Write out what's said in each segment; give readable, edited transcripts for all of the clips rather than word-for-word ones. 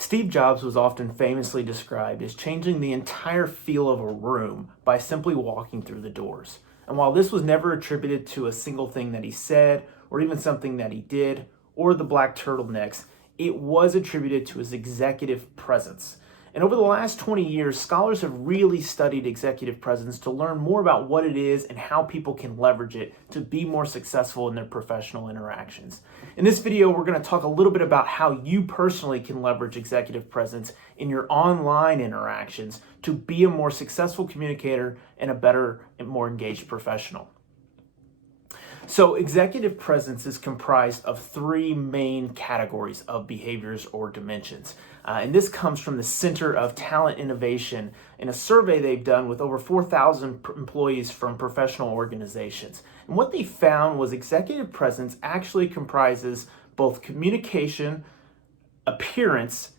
Steve Jobs was often famously described as changing the entire feel of a room by simply walking through the doors. And while this was never attributed to a single thing that he said, or even something that he did, or the black turtlenecks, it was attributed to his executive presence. And over the last 20 years, scholars have really studied executive presence to learn more about what it is and how people can leverage it to be more successful in their professional interactions. In this video, we're going to talk a little bit about how you personally can leverage executive presence in your online interactions to be a more successful communicator and a better and more engaged professional. So executive presence is comprised of three main categories of behaviors or dimensions. And this comes from the Center of Talent Innovation in a survey they've done with over 4,000 employees from professional organizations. And what they found was executive presence actually comprises both communication, appearance,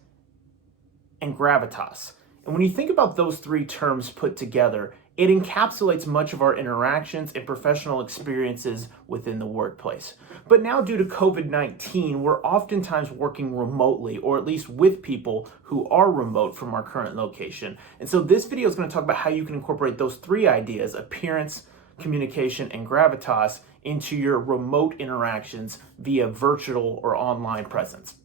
and gravitas. And when you think about those three terms put together, it encapsulates much of our interactions and professional experiences within the workplace. But now, due to COVID-19, we're oftentimes working remotely, or at least with people who are remote from our current location. And so this video is going to talk about how you can incorporate those three ideas, appearance, communication, and gravitas, into your remote interactions via virtual or online presence.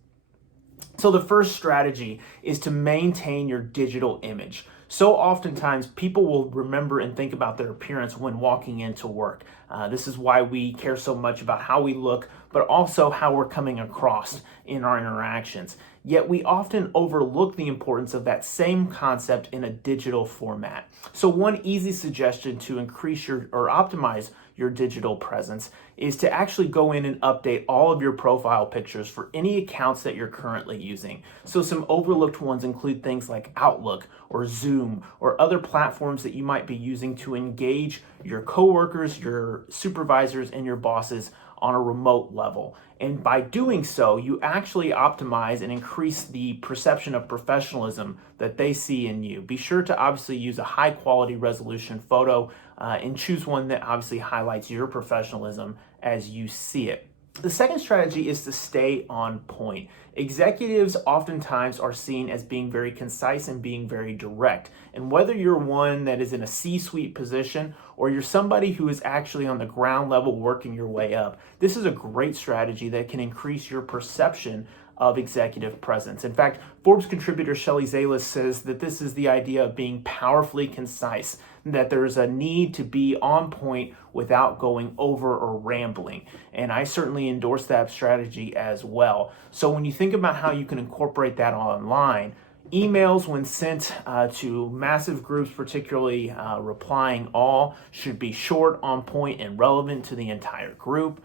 So the first strategy is to maintain your digital image. So oftentimes people will remember and think about their appearance when walking into work. This is why we care so much about how we look, but also how we're coming across in our interactions. Yet we often overlook the importance of that same concept in a digital format. So one easy suggestion to increase or optimize your digital presence is to actually go in and update all of your profile pictures for any accounts that you're currently using. So some overlooked ones include things like Outlook or Zoom or other platforms that you might be using to engage your coworkers, your supervisors, and your bosses on a remote level. And by doing so, you actually optimize and increase the perception of professionalism that they see in you. Be sure to obviously use a high quality resolution photo and choose one that obviously highlights your professionalism as you see it. The second strategy is to stay on point. Executives oftentimes are seen as being very concise and being very direct. And whether you're one that is in a C-suite position or you're somebody who is actually on the ground level working your way up, this is a great strategy that can increase your perception of executive presence. In fact, Forbes contributor Shelley Zalis says that this is the idea of being powerfully concise, that there's a need to be on point without going over or rambling. And I certainly endorse that strategy as well. So when you think about how you can incorporate that online, emails when sent to massive groups, particularly replying all, should be short, on point, and relevant to the entire group.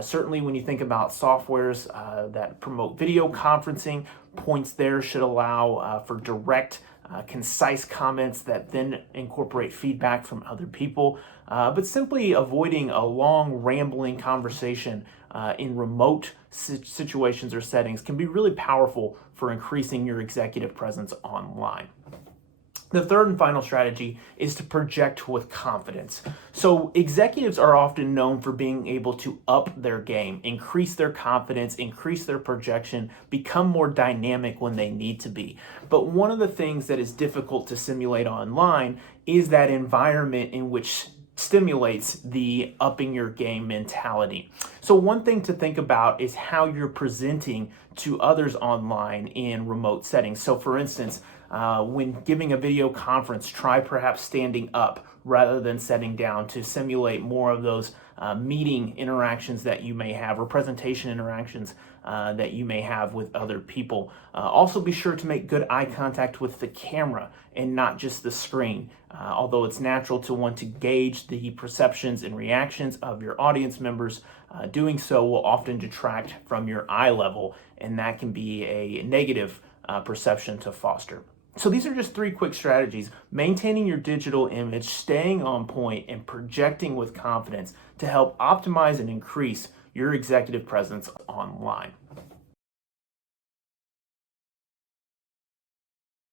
Certainly when you think about softwares that promote video conferencing, points there should allow for direct, concise comments that then incorporate feedback from other people. But simply avoiding a long, rambling conversation in remote situations or settings can be really powerful for increasing your executive presence online. The third and final strategy is to project with confidence. So executives are often known for being able to up their game, increase their confidence, increase their projection, become more dynamic when they need to be. But one of the things that is difficult to simulate online is that environment in which stimulates the upping your game mentality. So one thing to think about is how you're presenting to others online in remote settings. So for instance, when giving a video conference, try perhaps standing up rather than sitting down to simulate more of those meeting interactions that you may have, or presentation interactions that you may have with other people. Also be sure to make good eye contact with the camera and not just the screen. Although it's natural to want to gauge the perceptions and reactions of your audience members, doing so will often detract from your eye level, and that can be a negative perception to foster. So these are just three quick strategies: maintaining your digital image, staying on point, and projecting with confidence to help optimize and increase your executive presence online.